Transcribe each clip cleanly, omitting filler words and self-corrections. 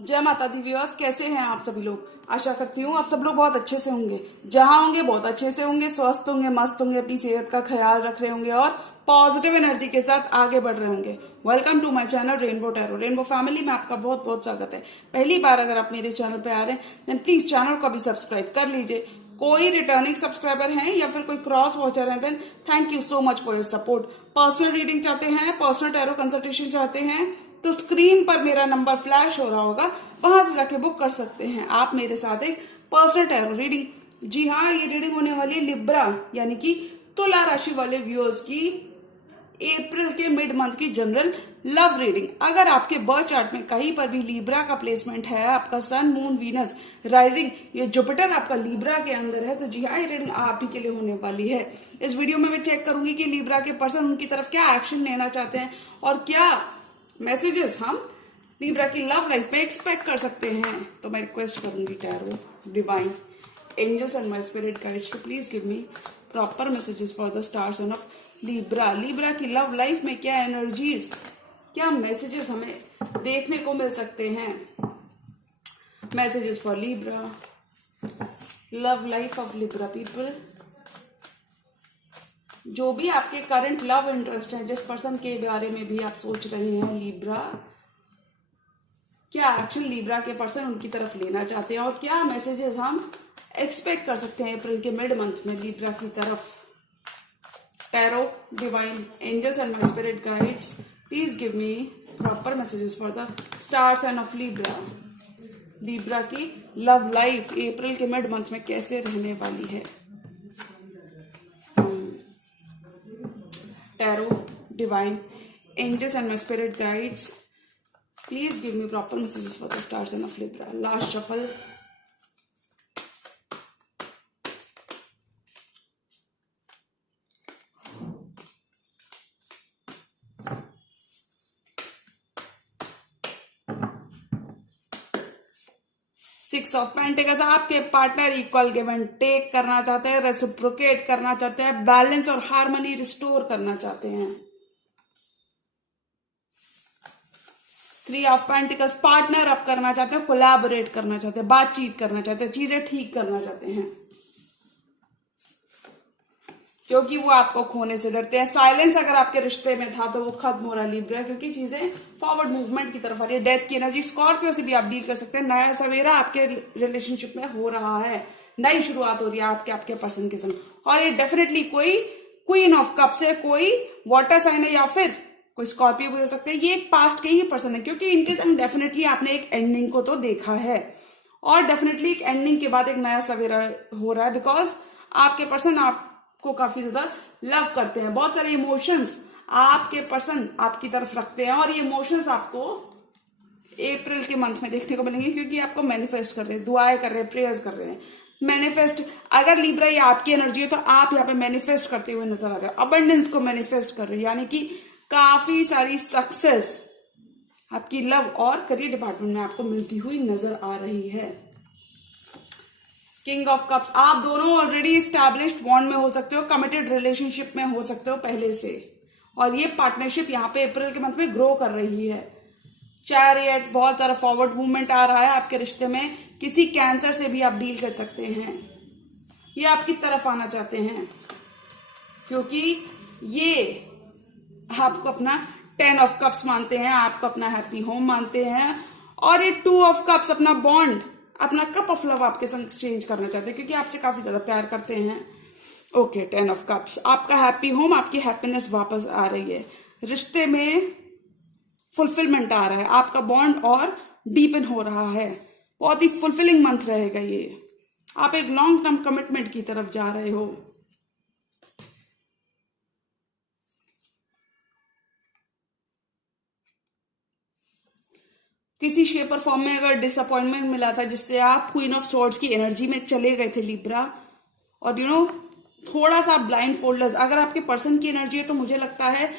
जय माता the viewers, कैसे हैं आप सभी लोग। आशा करती हूँ आप सब लोग बहुत अच्छे से होंगे। जहां होंगे बहुत अच्छे से होंगे, स्वस्थ होंगे, मस्त होंगे, अपनी सेहत का ख्याल रख रहे होंगे और पॉजिटिव एनर्जी के साथ आगे बढ़ रहे होंगे। Welcome to my channel Rainbow Tarot. Rainbow family में आपका बहुत बहुत स्वागत है। पहली बार अगर आप मेरे चैनल पे आ रहे हैं देन प्लीज चैनल को भी सब्सक्राइब कर लीजिए। कोई रिटर्निंग सब्सक्राइबर हैं या फिर कोई क्रॉस वॉचर है then thank you so much for your support. Personal reading चाहते हैं, पर्सनल टैरो कंसल्टेशन चाहते हैं तो स्क्रीन पर मेरा नंबर फ्लैश हो रहा होगा, वहां से जाके बुक कर सकते हैं आप मेरे साथ एक पर्सनल टैरो रीडिंग। जी हाँ, ये रीडिंग होने वाली है लिब्रा यानी कि तुला राशि वाले व्यूअर्स की अप्रैल के मिड मंथ की जनरल लव रीडिंग। अगर आपके बर्थ चार्ट में कहीं पर भी लिब्रा का प्लेसमेंट है, आपका सन, मून, वीनस, राइजिंग, ये जुपिटर आपका लिब्रा के अंदर है, तो जी हाँ, ये रीडिंग आप ही के लिए होने वाली है। इस वीडियो में मैं चेक करूंगी कि लिब्रा के पर्सन उनकी तरफ क्या एक्शन लेना चाहते हैं और क्या मैसेजेस हम लिब्रा की लव लाइफ में एक्सपेक्ट कर सकते हैं। तो मैं रिक्वेस्ट करूंगी tarot, divine, angels and my spirit guides to please give me proper messages for the star sun of Libra. Libra की लव लाइफ में क्या एनर्जीज, क्या मैसेजेस हमें देखने को मिल सकते हैं। Messages for Libra, love life of Libra people. जो भी आपके करंट लव इंटरेस्ट है, जिस पर्सन के बारे में भी आप सोच रहे हैं लिब्रा, क्या एक्शन लिब्रा के पर्सन उनकी तरफ लेना चाहते हैं और क्या मैसेजेस हम एक्सपेक्ट कर सकते हैं अप्रैल के मिड मंथ में लिब्रा की तरफ। Tarot, divine, angels and my spirit guides please give me proper messages for the star sign of Libra. Libra की लव लाइफ अप्रैल के मिड मंथ में कैसे रहने वाली है। Tarot, divine, angels and my spirit guides, please give me proper messages for the stars and of Libra. Last shuffle. Six of pentacles, आपके partner equal give and take करना चाहते हैं, रेसिप्रोकेट करना चाहते हैं, बैलेंस और हार्मनी रिस्टोर करना चाहते हैं। Three of pentacles, partner up करना चाहते हैं, कोलैबोरेट करना चाहते हैं, बातचीत करना चाहते हैं, चीजें ठीक करना चाहते हैं क्योंकि वो आपको खोने से डरते हैं। साइलेंस अगर आपके रिश्ते में था तो वो खत्म हो रहा है लिब्रा, क्योंकि चीजें फॉरवर्ड मूवमेंट की तरफ आ रही है। डेथ की एनर्जी, स्कॉर्पियो से भी आप डील कर सकते हैं। नया सवेरा आपके रिलेशनशिप में हो रहा है, नई शुरुआत हो रही है आपके पर्सन के संग। और ये डेफिनेटली कोई क्वीन ऑफ कप्स है, कोई वाटर साइन है या फिर कोई स्कॉर्पियो भी हो सकता है। ये एक पास्ट के ही पर्सन है क्योंकि इनके संग डेफिनेटली आपने एक एंडिंग को तो देखा है और डेफिनेटली एक एंडिंग के बाद एक नया सवेरा हो रहा है, बिकॉज आपके पर्सन आपको काफी ज्यादा लव करते हैं। बहुत सारे इमोशंस आपके पर्सन आपकी तरफ रखते हैं और ये इमोशंस आपको अप्रैल के मंथ में देखने को मिलेंगे क्योंकि आपको मैनिफेस्ट कर रहे हैं, दुआएं कर रहे हैं, प्रेयर्स कर रहे हैं। मैनिफेस्ट, अगर लिब्रा ये आपकी एनर्जी है तो आप यहाँ पे मैनिफेस्ट करते हुए नजर आ रहे हैं, अबंडेंस को मैनिफेस्ट कर रहे हैं, यानी कि काफी सारी सक्सेस आपकी लव और करियर डिपार्टमेंट में आपको मिलती हुई नजर आ रही है। किंग ऑफ कप्स, आप दोनों ऑलरेडी स्टैब्लिश्ड बॉन्ड में हो सकते हो, कमिटेड रिलेशनशिप में हो सकते हो पहले से, और ये पार्टनरशिप यहाँ पे अप्रैल के मंथ में ग्रो कर रही है। चैरियट, बहुत सारा फॉरवर्ड मूवमेंट आ रहा है आपके रिश्ते में। किसी कैंसर से भी आप डील कर सकते हैं, ये आपकी तरफ आना चाहते हैं क्योंकि ये आपको अपना 10 ऑफ कप्स मानते हैं, आपको अपना हैप्पी होम मानते हैं, और ये 2 ऑफ कप्स अपना बॉन्ड, अपना कप ऑफ लव आपके संग एक्सचेंज करना चाहते हैं क्योंकि आपसे काफी ज्यादा प्यार करते हैं। ओके, 10 ऑफ कप्स, आपका हैप्पी होम, आपकी हैप्पीनेस वापस आ रही है, रिश्ते में फुलफिलमेंट आ रहा है, आपका बॉन्ड और डीपन हो रहा है। बहुत ही फुलफिलिंग मंथ रहेगा ये, आप एक लॉन्ग टर्म कमिटमेंट की तरफ जा रहे हो। किसी शेप और फॉर्म में अगर डिसअपॉइंटमेंट मिला था जिससे आप क्वीन ऑफ सॉर्ड्स की एनर्जी में चले गए थे लिब्रा, और थोड़ा सा ब्लाइंड फोल्डर्स, अगर आपके पर्सन की एनर्जी है तो मुझे लगता है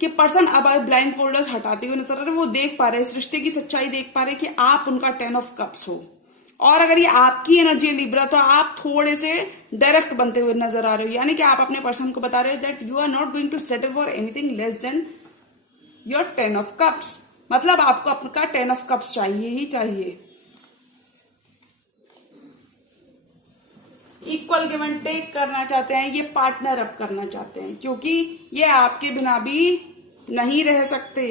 कि पर्सन अब ब्लाइंड फोल्डर्स हटाते हुए नजर आ रहे, वो देख पा रहे हैं, इस रिश्ते की सच्चाई देख पा रहे हैं कि आप उनका 10 ऑफ कप्स हो। और अगर ये आपकी एनर्जी है लिब्रा तो आप थोड़े से डायरेक्ट बनते हुए नजर आ रहे हो, यानी कि आप अपने पर्सन को बता रहे हो that you are not going to settle for anything less than your 10 of cups. मतलब आपको आपका 10 ऑफ कप्स चाहिए ही चाहिए। इक्वल गिव एंड टेक करना चाहते हैं, ये पार्टनर अप करना चाहते हैं, क्योंकि ये आपके बिना भी नहीं रह सकते।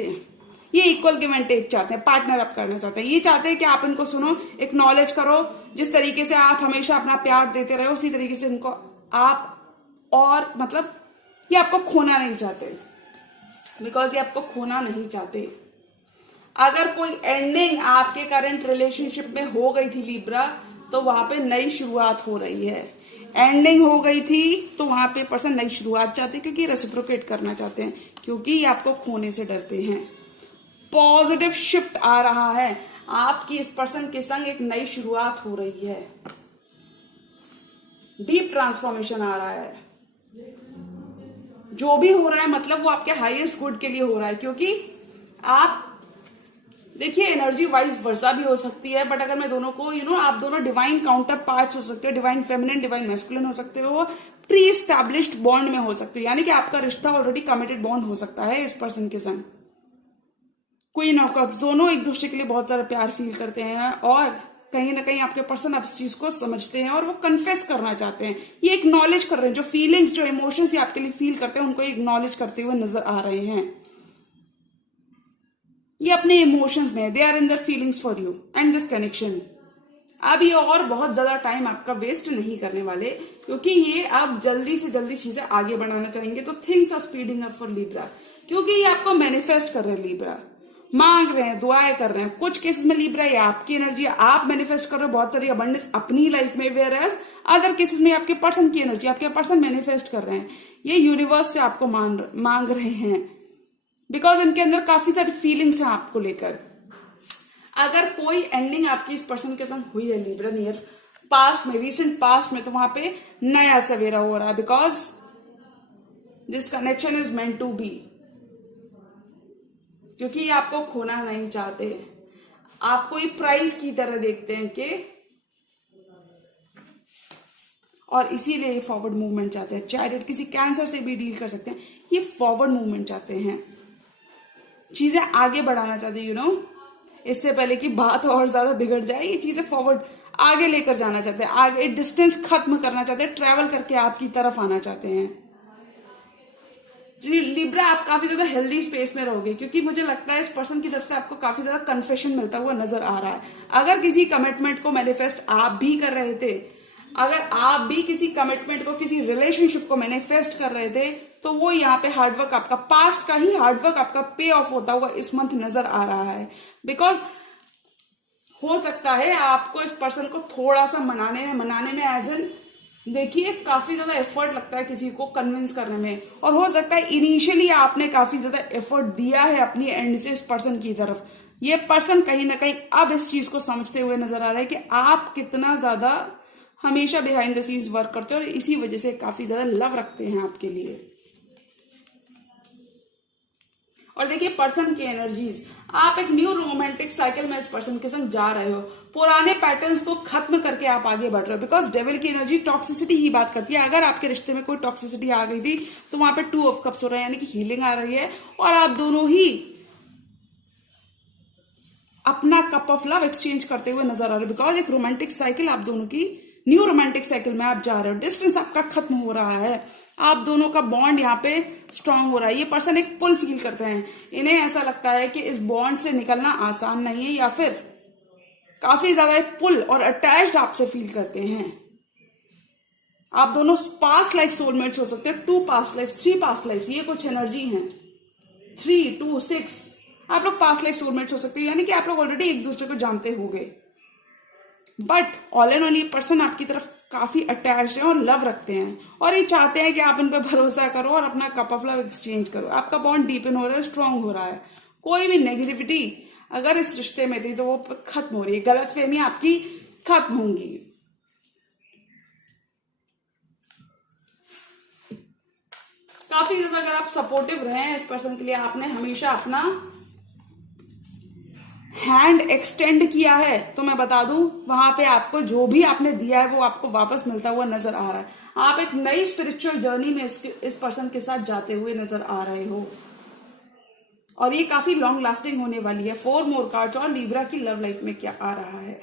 ये इक्वल गिव एंड टेक चाहते हैं, पार्टनर अप करना चाहते हैं। ये चाहते हैं कि आप इनको सुनो, एक्नॉलेज करो। जिस तरीके से आप हमेशा अपना प्यार देते रहे उसी तरीके से इनको आप, और मतलब ये आपको खोना नहीं चाहते, बिकॉज ये आपको खोना नहीं चाहते। अगर कोई एंडिंग आपके करंट रिलेशनशिप में हो गई थी लिब्रा, तो वहां पे नई शुरुआत हो रही है। एंडिंग हो गई थी तो वहां पे पर्सन नई शुरुआत चाहते हैं, क्योंकि रेसिप्रोकेट करना चाहते हैं, क्योंकि ये आपको खोने से डरते हैं। पॉजिटिव शिफ्ट आ रहा है, आपकी इस पर्सन के संग एक नई शुरुआत हो रही है। डीप ट्रांसफॉर्मेशन आ रहा है। जो भी हो रहा है मतलब वो आपके हाईएस्ट गुड के लिए हो रहा है, क्योंकि आप देखिए एनर्जी वाइज वर्सा भी हो सकती है, बट अगर मैं दोनों को आप दोनों डिवाइन काउंटर पार्ट्स हो सकते हो, डिवाइन फेमिनिन डिवाइन मैस्कुलिन हो सकते हो, प्री एस्टैब्लिश्ड बॉन्ड में हो सकते हो, यानी कि आपका रिश्ता ऑलरेडी कमिटेड बॉन्ड हो सकता है इस पर्सन के संग। क्वीन ऑफ कप्स, दोनों एक दूसरे के लिए बहुत सारा प्यार फील करते हैं, और कहीं ना कहीं आपके पर्सन आप इस चीज को समझते हैं और वो कन्फेस करना चाहते हैं। ये एक्नॉलेज कर रहे हैं, जो फीलिंग्स जो इमोशंस ये आपके लिए फील करते हैं उनको एक्नॉलेज करते हुए नजर आ रहे हैं। ये अपने इमोशंस में, they are in their feelings for you and this connection. अब ये और बहुत ज्यादा टाइम आपका वेस्ट नहीं करने वाले, क्योंकि ये आप जल्दी से जल्दी चीजें आगे बढ़ाना चाहेंगे। तो things are speeding up for Libra, क्योंकि ये आपको मैनिफेस्ट कर रहे हैं, लिब्रा मांग रहे हैं, दुआएं कर रहे हैं। कुछ केसेस में लिब्रा ये आपकी एनर्जी, आप मैनिफेस्ट कर रहे हो बहुत सारी अबंडेंस अपनी लाइफ में, वेयर एज अदर केसेस में आपके पर्सन की एनर्जी, आपके पर्सन मैनिफेस्ट कर रहे हैं। ये यूनिवर्स से आपको मांग रहे हैं, बिकॉज इनके अंदर काफी सारी फीलिंग्स हैं आपको लेकर। अगर कोई एंडिंग आपकी इस पर्सन के संग हुई है लिब्रा नियर पास्ट में, रिसेंट पास्ट में, तो वहां पे नया सवेरा हो रहा है, because this connection is meant to be. क्योंकि ये आपको खोना नहीं चाहते, आपको ये प्राइज की तरह देखते हैं कि, और इसीलिए ये फॉरवर्ड मूवमेंट चाहते हैं। चैरियट किसी कैंसर से भी डील कर सकते हैं, ये फॉरवर्ड मूवमेंट चाहते हैं, चीजें आगे बढ़ाना चाहते हैं। इससे पहले कि बात और ज्यादा बिगड़ जाए, ये चीजें फॉरवर्ड आगे लेकर जाना चाहते हैं, आगे डिस्टेंस खत्म करना चाहते हैं, ट्रेवल करके आपकी तरफ आना चाहते हैं। लिब्रा आप काफी ज्यादा हेल्दी स्पेस में रहोगे, क्योंकि मुझे लगता है इस पर्सन की तरफ से आपको काफी ज्यादा कन्फेशन मिलता हुआ नजर आ रहा है। अगर किसी कमिटमेंट को मैनिफेस्ट आप भी कर रहे थे, अगर आप भी किसी कमिटमेंट को, किसी रिलेशनशिप को मैनिफेस्ट कर रहे थे, तो वो यहाँ पे हार्डवर्क आपका, पास्ट का ही हार्डवर्क आपका पे ऑफ होता हुआ इस मंथ नजर आ रहा है। बिकॉज हो सकता है आपको इस पर्सन को थोड़ा सा मनाने में एज एन, देखिए काफी ज्यादा एफर्ट लगता है किसी को कन्विंस करने में, और हो सकता है इनिशियली आपने काफी ज्यादा एफर्ट दिया है अपनी एंड से इस पर्सन की तरफ। ये पर्सन कहीं ना कहीं अब इस चीज को समझते हुए नजर आ रहा है कि आप कितना ज्यादा हमेशा बिहाइंड द सीन्स वर्क करते हो, और इसी वजह से काफी ज्यादा लव रखते हैं आपके लिए। और देखिए पर्सन की एनर्जीज, आप एक न्यू रोमांटिक साइकिल में इस पर्सन के संग जा रहे हो, पुराने पैटर्न्स को खत्म करके आप आगे बढ़ रहे हो। बिकॉज डेविल की एनर्जी टॉक्सिसिटी ही बात करती है। अगर आपके रिश्ते में कोई टॉक्सिसिटी आ गई थी तो वहां पे 2 ऑफ कप्स हो रहा है, यानी कि हीलिंग आ रही है, और आप दोनों ही अपना कप ऑफ लव एक्सचेंज करते हुए नजर आ रहे हो। बिकॉज एक रोमांटिक साइकिल आप दोनों की, न्यू रोमांटिक साइकिल में आप जा रहे हो, डिस्टेंस आपका खत्म हो रहा है, आप दोनों का बॉन्ड यहाँ पे स्ट्रांग हो रहा है। ये पर्सन एक पुल फील करते हैं, इन्हें ऐसा लगता है कि इस बॉन्ड से निकलना आसान नहीं है, या फिर काफी ज्यादा एक पुल और अटैच्ड आपसे फील करते हैं। आप दोनों पास्ट लाइफ सोलमेट्स हो सकते हैं, 2 पास्ट लाइफ, 3 पास्ट लाइफ, ये कुछ एनर्जी है। 3, 2, 6 आप लोग पास्ट लाइफ सोलमेट्स हो सकते हैं, यानी कि आप लोग ऑलरेडी एक दूसरे को जानते होंगे। बट ऑल एंड ऑल ये पर्सन आपकी तरफ काफी अटैच्ड है और लव रखते हैं, और ये चाहते हैं कि आप इन पर भरोसा करो और अपना कप ऑफ लव एक्सचेंज करो। आपका बॉन्ड डीपन हो रहा है, स्ट्रांग हो रहा है। कोई भी नेगेटिविटी अगर इस रिश्ते में थी तो वो खत्म हो रही है, गलतफहमी आपकी खत्म होंगी। काफी ज्यादा अगर आप सपोर्टिव रहे हैं इस पर्सन के लिए, आपने हमेशा अपना हैंड एक्सटेंड किया है, तो मैं बता दूं वहां पे आपको जो भी आपने दिया है वो आपको वापस मिलता हुआ नजर आ रहा है। आप एक नई स्पिरिचुअल जर्नी में इस पर्सन के साथ जाते हुए नजर आ रहे हो, और ये काफी लॉन्ग लास्टिंग होने वाली है। 4 मोर कार्ड्स और लिब्रा की लव लाइफ में क्या आ रहा है?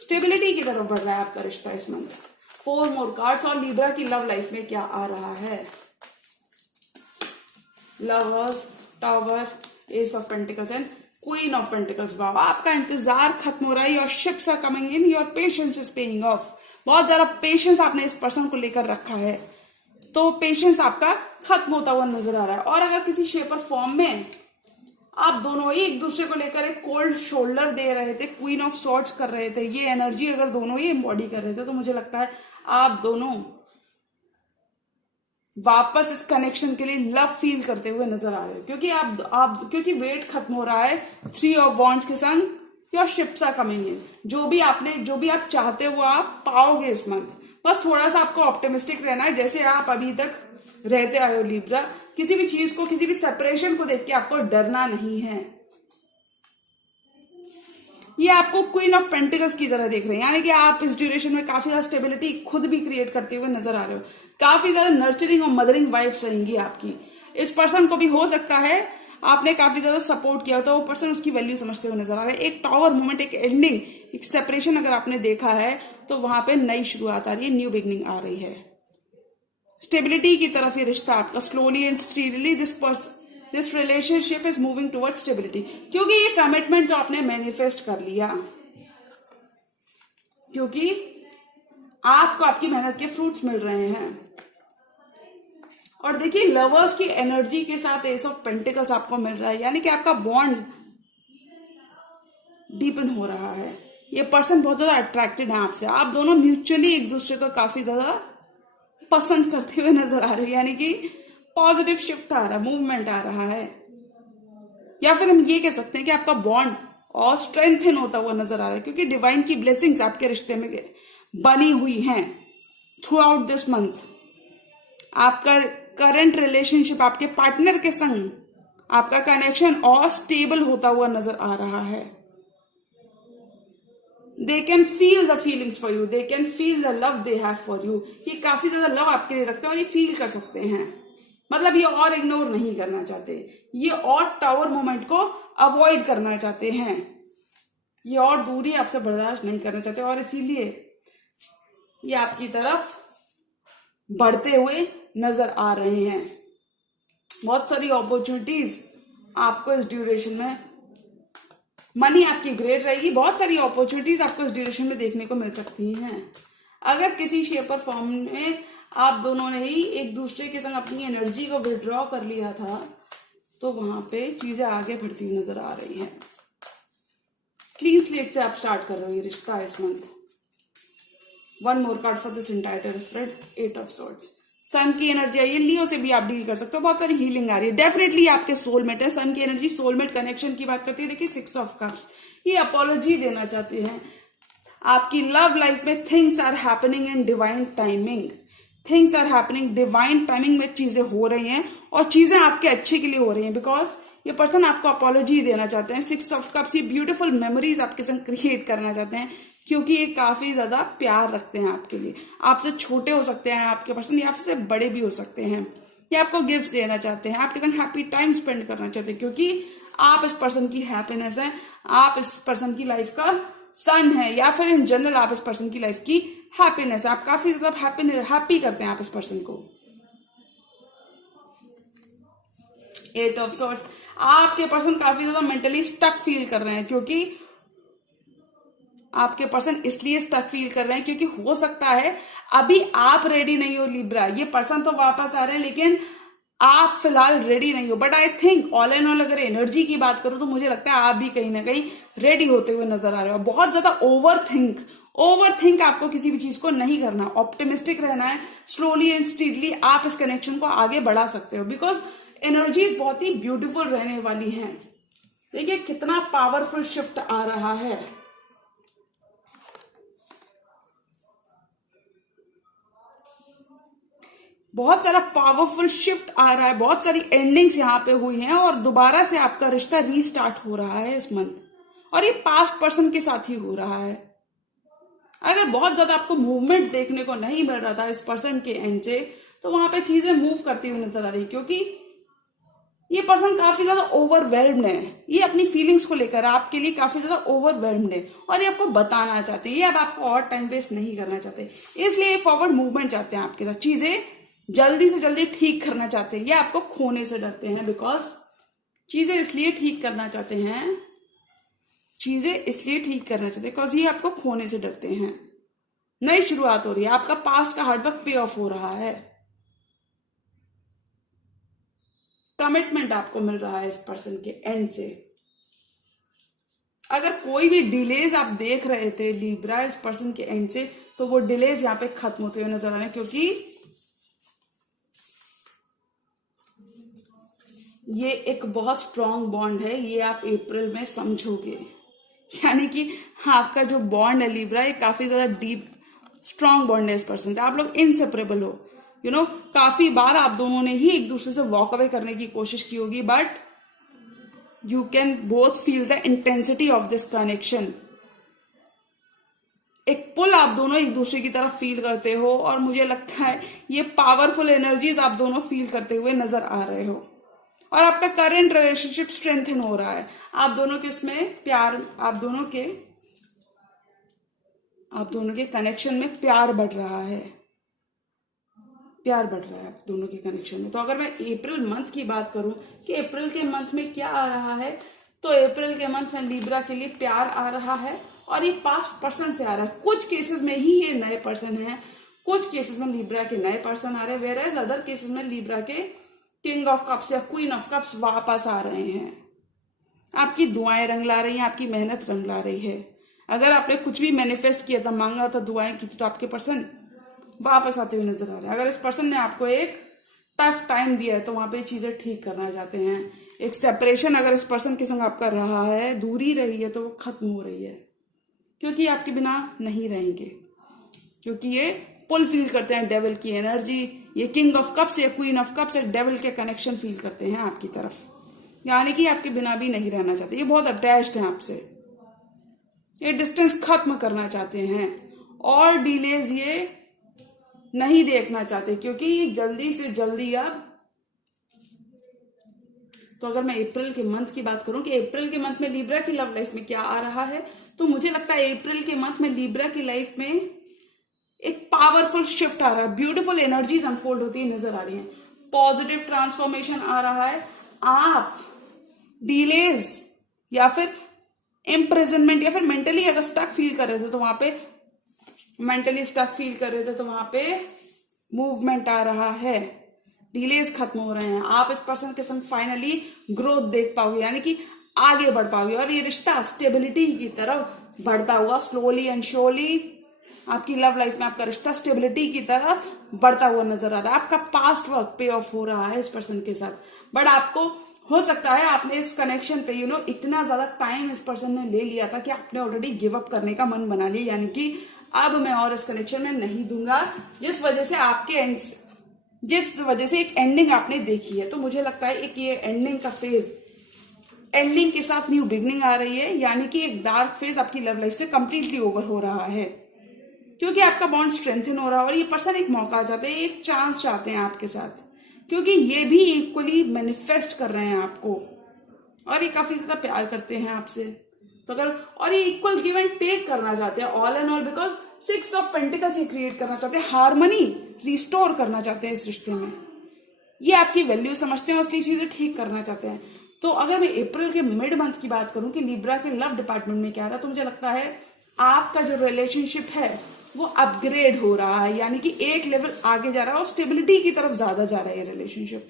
स्टेबिलिटी की तरफ बढ़ रहा है आपका रिश्ता इस मंथ। 4 मोर कार्ड्स और लिब्रा की लव लाइफ में क्या आ रहा है? Lovers, tower, ace of pentacles and queen of pentacles. वाह, आपका इंतजार खत्म हो रहा है। Your ships are coming in, your patience is paying off. बहुत ज्यादा पेशेंस आपने इस पर्सन को लेकर रखा है, तो पेशेंस आपका खत्म होता हुआ नजर आ रहा है। और अगर किसी शेप और फॉर्म में आप दोनों ही एक दूसरे को लेकर एक कोल्ड शोल्डर दे रहे थे, क्वीन ऑफ सॉर्ड्स कर रहे थे, ये एनर्जी अगर दोनों ही एम्बॉडी कर रहे थे, तो मुझे लगता है आप दोनों वापस इस कनेक्शन के लिए लव फील करते हुए नजर आ रहे हो। क्योंकि क्योंकि वेट खत्म हो रहा है 3 ऑफ वॉन्ड्स के संग। Your ships are coming in. जो भी आप चाहते हो आप पाओगे इस मंथ। बस थोड़ा सा आपको ऑप्टिमिस्टिक रहना है, जैसे आप अभी तक रहते आए हो लिब्रा। किसी भी चीज को, किसी भी सेपरेशन को देख के आपको डरना नहीं है। ये आपको क्वीन ऑफ पेंटिकल्स की तरह देख रहे हैं, यानी कि आप इस ड्यूरेशन में काफी ज्यादा स्टेबिलिटी खुद भी क्रिएट करते हुए नजर आ रहे हो। काफी ज्यादा नर्चरिंग और मदरिंग वाइब्स रहेंगी आपकी। इस पर्सन को भी हो सकता है आपने काफी ज्यादा सपोर्ट किया, तो वो पर्सन उसकी वैल्यू समझते हुए नजर आ रहा है। एक टावर मोमेंट, एक एंडिंग, एक सेपरेशन अगर आपने देखा है, तो वहां पे नई शुरुआत आ रही है, न्यू बिगनिंग आ रही है। स्टेबिलिटी की तरफ ये रिश्ता आपका slowly and steadily this relationship is moving towards stability. क्योंकि ये कमिटमेंट जो आपने मैनिफेस्ट कर लिया, क्योंकि आपको आपकी मेहनत के फ्रूट्स मिल रहे हैं। और देखिए, लवर्स की एनर्जी के साथ एस ऑफ पेंटिकल्स आपको मिल रहा है, यानी कि आपका बॉन्ड डीपन हो रहा है। ये पर्सन बहुत ज्यादा अट्रैक्टेड है आपसे। आप दोनों म्यूचुअली एक दूसरे को काफी ज्यादा पसंद करते हुए नजर आ रहे हैं, यानी कि पॉजिटिव शिफ्ट आ रहा है, मूवमेंट आ रहा है। या फिर हम ये कह सकते हैं कि आपका बॉन्ड और स्ट्रेंथन होता हुआ नजर आ रहा है, क्योंकि डिवाइन की ब्लेसिंग्स आपके रिश्ते में बनी हुई हैं थ्रू आउट दिस मंथ। आपका करंट रिलेशनशिप, आपके पार्टनर के संग आपका कनेक्शन और स्टेबल होता हुआ नजर आ रहा है। They can feel the feelings for you, they can feel the love they have for you. ये काफी ज्यादा लव आपके लिए रखते हैं और ये फील कर सकते हैं। मतलब ये और इग्नोर नहीं करना चाहते, ये और टावर मोमेंट को अवॉइड करना चाहते हैं, ये और दूरी आपसे बर्दाश्त नहीं करना चाहते, और इसीलिए ये आपकी तरफ बढ़ते हुए नजर आ रहे हैं। बहुत सारी अपॉर्चुनिटीज आपको इस ड्यूरेशन में, मनी आपकी ग्रेट रहेगी, बहुत सारी अपॉर्चुनिटीज आपको इस ड्यूरेशन में देखने को मिल सकती हैं। अगर किसी शेप और फॉर्म में आप दोनों ने ही एक दूसरे के संग अपनी एनर्जी को विड्रॉ कर लिया था, तो वहां पे चीजें आगे बढ़ती हुई नजर आ रही हैं। क्लीन स्लेट से आप स्टार्ट कर रहे हो ये रिश्ता इस month. 1 more card for this entire spread, 8 of swords. Sun की एनर्जी आई है, लियो से भी आप डील कर सकते हो, बहुत सारी हीलिंग आ रही है। डेफिनेटली आपके सोलमेट है। सन की एनर्जी सोलमेट कनेक्शन की बात करती है। देखिए 6 ऑफ कप्स, ये अपॉलॉजी देना चाहते हैं। आपकी लव लाइफ में things are happening in divine timing, things are happening divine timing में चीजें हो रही हैं, और चीजें आपके अच्छे के लिए हो रही हैं, बिकॉज ये पर्सन आपको अपॉलॉजी देना चाहते हैं। 6 ऑफ कप्स, ये ब्यूटीफुल मेमोरीज आपके संग क्रिएट करना चाहते हैं, क्योंकि ये काफी ज्यादा प्यार रखते हैं आपके लिए। आपसे छोटे हो सकते हैं आपके पर्सन, या आपसे बड़े भी हो सकते हैं। ये आपको गिफ्ट देना चाहते हैं, आपके संग हैप्पी टाइम स्पेंड करना चाहते हैं, क्योंकि आप इस पर्सन की हैप्पीनेस है, आप इस पर्सन की लाइफ का सन है, या फिर इन जनरल आप इस पर्सन की लाइफ की हैप्पीनेस है। आप काफी ज्यादा हैप्पी करते हैं आप इस पर्सन को। 8 ऑफ सॉर्ड्स, आपके पर्सन काफी ज्यादा मेंटली स्टक फील कर रहे हैं, क्योंकि आपके पर्सन इसलिए स्टक फील कर रहे हैं क्योंकि हो सकता है अभी आप रेडी नहीं हो लिब्रा। ये पर्सन तो वापस आ रहे हैं, लेकिन आप फिलहाल रेडी नहीं हो। But I think all and all अगर एनर्जी की बात करूं, तो मुझे लगता है आप भी कहीं ना कहीं रेडी होते हुए नजर आ रहे हो। बहुत ज्यादा ओवर थिंक आपको किसी भी चीज को नहीं करना, ऑप्टिमिस्टिक रहना है। स्लोली एंड स्पीडली आप इस कनेक्शन को आगे बढ़ा सकते हो, बिकॉज एनर्जीज बहुत ही ब्यूटीफुल रहने वाली हैं। देखिए कितना पावरफुल शिफ्ट आ रहा है। बहुत सारा पावरफुल शिफ्ट आ रहा है, बहुत सारी एंडिंग्स यहाँ पे हुई हैं, और दोबारा से आपका रिश्ता रीस्टार्ट हो रहा है इस मंथ, और ये पास्ट पर्सन के साथ ही हो रहा है। अगर बहुत ज्यादा आपको मूवमेंट देखने को नहीं मिल रहा था इस पर्सन के एंड से, तो वहां पे चीजें मूव करती हुई नजर आ रही, क्योंकि ये पर्सन काफी ज्यादा ओवरवेल्म्ड है, ये अपनी फीलिंग्स को लेकर आपके लिए काफी ज्यादा ओवरवेल्म्ड है और ये आपको बताना चाहते हैं, ये अब आपको और टाइम वेस्ट नहीं करना चाहते, इसलिए फॉरवर्ड मूवमेंट चाहते हैं आपके साथ, चीजें जल्दी से जल्दी ठीक करना चाहते हैं, ये आपको खोने से डरते हैं। बिकॉज चीजें इसलिए ठीक करना चाहते हैं, चीजें इसलिए ठीक करना चाहते हैं बिकॉज ये आपको खोने से डरते हैं। नई शुरुआत हो रही है, आपका पास्ट का हार्डवर्क पे ऑफ हो रहा है, कमिटमेंट आपको मिल रहा है इस पर्सन के एंड से। अगर कोई भी डिलेज आप देख रहे थे लिब्रा इस पर्सन के एंड से, तो वो डिलेज यहां पे खत्म होते हुए नजर आ रहे हैं, क्योंकि ये एक बहुत स्ट्रांग बॉन्ड है, ये आप अप्रैल में समझोगे। यानी कि आपका जो बॉन्ड है लिब्रा, ये काफी ज्यादा डीप स्ट्रांग बॉन्ड है इस पर्सन से, आप लोग इनसेपरेबल हो। काफी बार आप दोनों ने ही एक दूसरे से वॉक अवे करने की कोशिश की होगी, but you can both feel the intensity of this connection. एक पुल आप दोनों एक दूसरे की तरफ फील करते हो और मुझे लगता है ये पावरफुल एनर्जीज आप दोनों फील करते हुए नजर आ रहे हो और आपका करंट रिलेशनशिप स्ट्रेंथन हो रहा है। आप दोनों के इसमें प्यार, आप दोनों के कनेक्शन में प्यार बढ़ रहा है, प्यार बढ़ रहा है आप दोनों के कनेक्शन में। तो अगर मैं अप्रैल मंथ की बात करूं कि अप्रैल के मंथ में क्या आ रहा है, तो अप्रैल के मंथ में लिब्रा के लिए प्यार आ रहा है और ये पास्ट पर्सन से आ रहा है। कुछ केसेस में ही ये नए पर्सन है, कुछ केसेस में लिब्रा के नए पर्सन आ रहे हैं, वेयर एज अदर केसेस में लिब्रा के किंग ऑफ कप्स या क्वीन ऑफ कप्स वापस आ रहे हैं। आपकी दुआएं रंग ला रही हैं, आपकी मेहनत रंग ला रही है। अगर आपने कुछ भी मैनिफेस्ट किया था, मांगा था, दुआएं की थी, तो आपके पर्सन वापस आते हुए नजर आ रहे हैं। अगर इस पर्सन ने आपको एक टफ टाइम दिया है, तो वहां पे चीजें ठीक करना चाहते हैं। एक सेपरेशन अगर इस पर्सन के संग आपका रहा है, दूरी रही है, तो वो खत्म हो रही है, क्योंकि आपके बिना नहीं रहेंगे, क्योंकि ये पुल फील करते हैं डेविल की एनर्जी। ये किंग ऑफ कप्स या क्वीन ऑफ कप्स या डेविल के कनेक्शन फील करते हैं आपकी तरफ, यानी कि आपके बिना भी नहीं रहना चाहते। ये बहुत अटैच्ड हैं आपसे, ये डिस्टेंस खत्म करना चाहते हैं और डिलेज ये नहीं देखना चाहते, क्योंकि जल्दी से जल्दी अब। तो अगर मैं अप्रैल के मंथ की बात करूं कि अप्रैल के मंथ में लिब्रा की लव लाइफ में क्या आ रहा है, तो मुझे लगता है अप्रैल के मंथ में लिब्रा की लाइफ में एक पावरफुल शिफ्ट आ रहा है, ब्यूटीफुल एनर्जीज अनफोल्ड होती नजर आ रही हैं, पॉजिटिव ट्रांसफॉर्मेशन आ रहा है। आप डिलेज या फिर इम्प्रिजनमेंट या फिर मेंटली अगर स्टक फील कर रहे थे, तो वहां पे मेंटली स्टक फील कर रहे थे, तो वहां पे मूवमेंट आ रहा है, डिलेज खत्म हो रहे हैं। आप इस पर्सन के संग फाइनली ग्रोथ देख पाओगे, यानी कि आगे बढ़ पाओगे और ये रिश्ता स्टेबिलिटी की तरफ बढ़ता हुआ स्लोली एंड श्योरली आपकी लव लाइफ में आपका रिश्ता स्टेबिलिटी की तरफ बढ़ता हुआ नजर आ रहा है। आपका पास्ट वर्क पे ऑफ हो रहा है इस पर्सन के साथ, बट आपको हो सकता है आपने इस कनेक्शन पे इतना ज्यादा टाइम इस पर्सन ने ले लिया था कि आपने ऑलरेडी गिव अप करने का मन बना लिया, यानी कि अब मैं और इस कनेक्शन में नहीं दूंगा, जिस वजह से एक एंडिंग आपने देखी है। तो मुझे लगता है एक ये एंडिंग का फेज, एंडिंग के साथ न्यू बिगनिंग आ रही है, यानी कि एक डार्क फेज आपकी लव लाइफ से कंप्लीटली ओवर हो रहा है, क्योंकि आपका बॉन्ड स्ट्रेंथन हो रहा है और ये पर्सन एक मौका चाहते हैं, एक चांस चाहते हैं आपके साथ, क्योंकि ये भी इक्वली मैनिफेस्ट कर रहे हैं आपको और ये काफी ज्यादा प्यार करते हैं आपसे। तो अगर और ये इक्वल गिव एंड टेक करना चाहते हैं all and all, because 6 of pentacles ये क्रिएट करना चाहते हैं, हार्मनी रिस्टोर करना चाहते हैं इस रिश्ते में। ये आपकी वैल्यू समझते हैं और इसलिए चीजें ठीक करना चाहते हैं। तो अगर मैं अप्रैल के मिड मंथ की बात करूं कि लिब्रा के लव डिपार्टमेंट में क्या रहा, तो मुझे लगता है आपका जो रिलेशनशिप है वो अपग्रेड हो रहा है, यानी कि एक लेवल आगे जा रहा है और स्टेबिलिटी की तरफ ज्यादा जा रहा है रिलेशनशिप।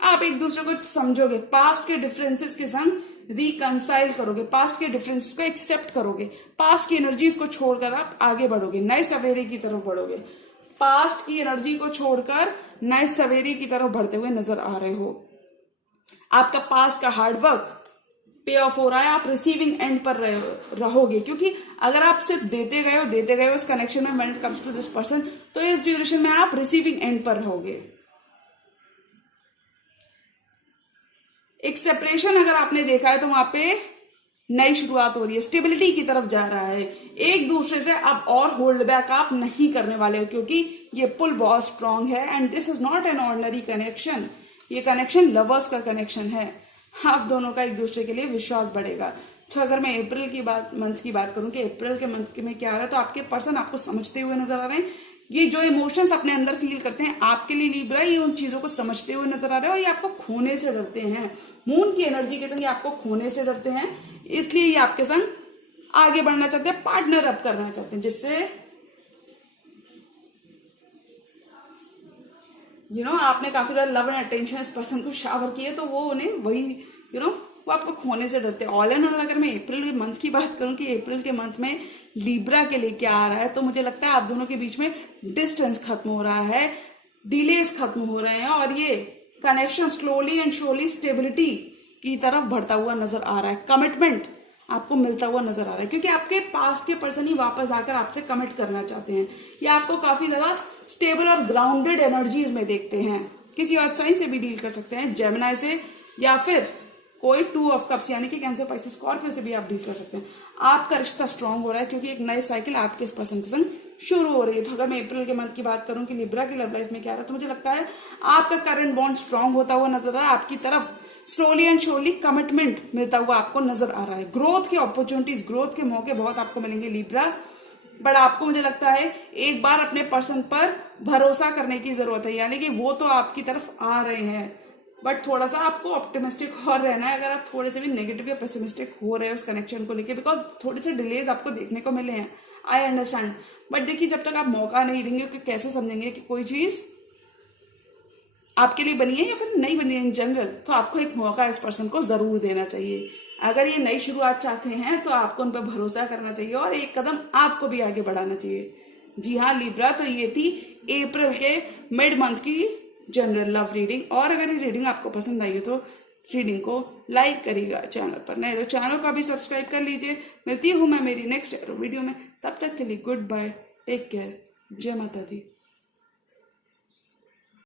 आप एक दूसरे को समझोगे, पास्ट के डिफरेंसेस के संग रिकंसाइल करोगे, पास्ट के डिफरेंसेस को एक्सेप्ट करोगे, पास्ट की एनर्जीज को छोड़कर आप आगे बढ़ोगे, नए सवेरे की तरफ बढ़ोगे। पास्ट की एनर्जी को छोड़कर नए सवेरे की तरफ बढ़ते हुए नजर आ रहे हो। आपका पास्ट का हार्डवर्क पे ऑफ हो रहा है, आप रिसीविंग एंड पर रहोगे, क्योंकि अगर आप सिर्फ देते गए हो इस कनेक्शन में when it comes to this person, तो इस ड्यूरेशन में आप रिसीविंग एंड पर रहोगे। एक सेपरेशन अगर आपने देखा है, तो वहां पे नई शुरुआत हो रही है, स्टेबिलिटी की तरफ जा रहा है। एक दूसरे से अब और होल्ड बैक आप नहीं करने वाले हो, क्योंकि ये पुल बहुत स्ट्रांग है and this is not an ordinary connection. ये कनेक्शन लवर्स का कनेक्शन है। आप दोनों का एक दूसरे के लिए विश्वास बढ़ेगा। तो अगर मैं अप्रैल की मंथ की बात करूं कि अप्रैल के मंथ में क्या आ रहा है, तो आपके पर्सन आपको समझते हुए नजर आ रहे हैं। ये जो इमोशंस अपने अंदर फील करते हैं आपके लिए लिब्रा, ये उन चीजों को समझते हुए नजर आ रहे हैं और ये आपको खोने से डरते हैं। मून की एनर्जी के संग ये आपको खोने से डरते हैं, इसलिए ये आपके संग आगे बढ़ना चाहते हैं, पार्टनर अप करना चाहते हैं, जिससे आपने काफी ज्यादा लव एंड अटेंशन इस पर्सन को शावर किया, तो वो उन्हें वही वो आपको खोने से डरते हैं। ऑल एंड ऑल अगर मैं अप्रैल के मंथ की बात करूं कि अप्रैल के मंथ में लिब्रा के लिए क्या आ रहा है, तो मुझे लगता है आप दोनों के बीच में डिस्टेंस खत्म हो रहा है, डिलेस खत्म हो रहे हैं और ये connection slowly and surely stability की तरफ बढ़ता हुआ नजर आ रहा है। कमिटमेंट आपको मिलता हुआ नजर आ रहा है, क्योंकि आपके पास्ट के पर्सन ही वापस आकर आपसे कमिट करना चाहते हैं। या आपको काफी ज्यादा स्टेबल और ग्राउंडेड एनर्जीज में देखते हैं। किसी और साइन से भी डील कर सकते हैं, जेमिनी से, या फिर कोई 2 ऑफ कप्स यानी कि कैंसर, पाइसेस, स्कॉर्पियो से भी आप डील कर सकते हैं। आपका रिश्ता स्ट्रांग हो रहा है क्योंकि एक नई साइकिल आपके इस पर्सन के संग शुरू हो रही है। तो अगर मैं अप्रैल के मंथ की बात करूं कि लिब्रा की लव लाइफ में क्या रहा है, तो मुझे लगता है आपका करंट बॉन्ड स्ट्रांग होता हुआ नजर आ रहा है। आपकी तरफ स्लोली एंड श्योरली कमिटमेंट मिलता हुआ आपको नजर आ रहा है। ग्रोथ की अपॉर्चुनिटीज, ग्रोथ के मौके बहुत आपको मिलेंगे लिब्रा, बट आपको मुझे लगता है एक बार अपने पर्सन पर भरोसा करने की जरूरत है। यानी कि वो तो आपकी तरफ आ रहे हैं, बट थोड़ा सा आपको ऑप्टिमिस्टिक और रहना है। अगर आप थोड़े से भी नेगेटिव या पेसिमिस्टिक हो रहे हैं उस कनेक्शन को लेके, बिकॉज थोड़े से डिलेज आपको देखने को मिले हैं, आई अंडरस्टैंड, बट देखिए जब तक आप मौका नहीं देंगे कि कैसे समझेंगे कि कोई चीज आपके लिए बनी है या फिर नहीं बनी है इन जनरल, तो आपको एक मौका इस पर्सन को जरूर देना चाहिए। अगर ये नई शुरुआत चाहते हैं तो आपको उन पर भरोसा करना चाहिए और एक कदम आपको भी आगे बढ़ाना चाहिए। जी हाँ लिब्रा, तो ये थी अप्रैल के मिड मंथ की जनरल लव रीडिंग। और अगर ये रीडिंग आपको पसंद आई हो तो रीडिंग को लाइक करिएगा चैनल पर, नहीं तो चैनल को भी सब्सक्राइब कर लीजिए। मिलती हूँ मैं मेरी नेक्स्ट वीडियो में, तब तक के लिए गुड बाय, टेक केयर, जय माता दी।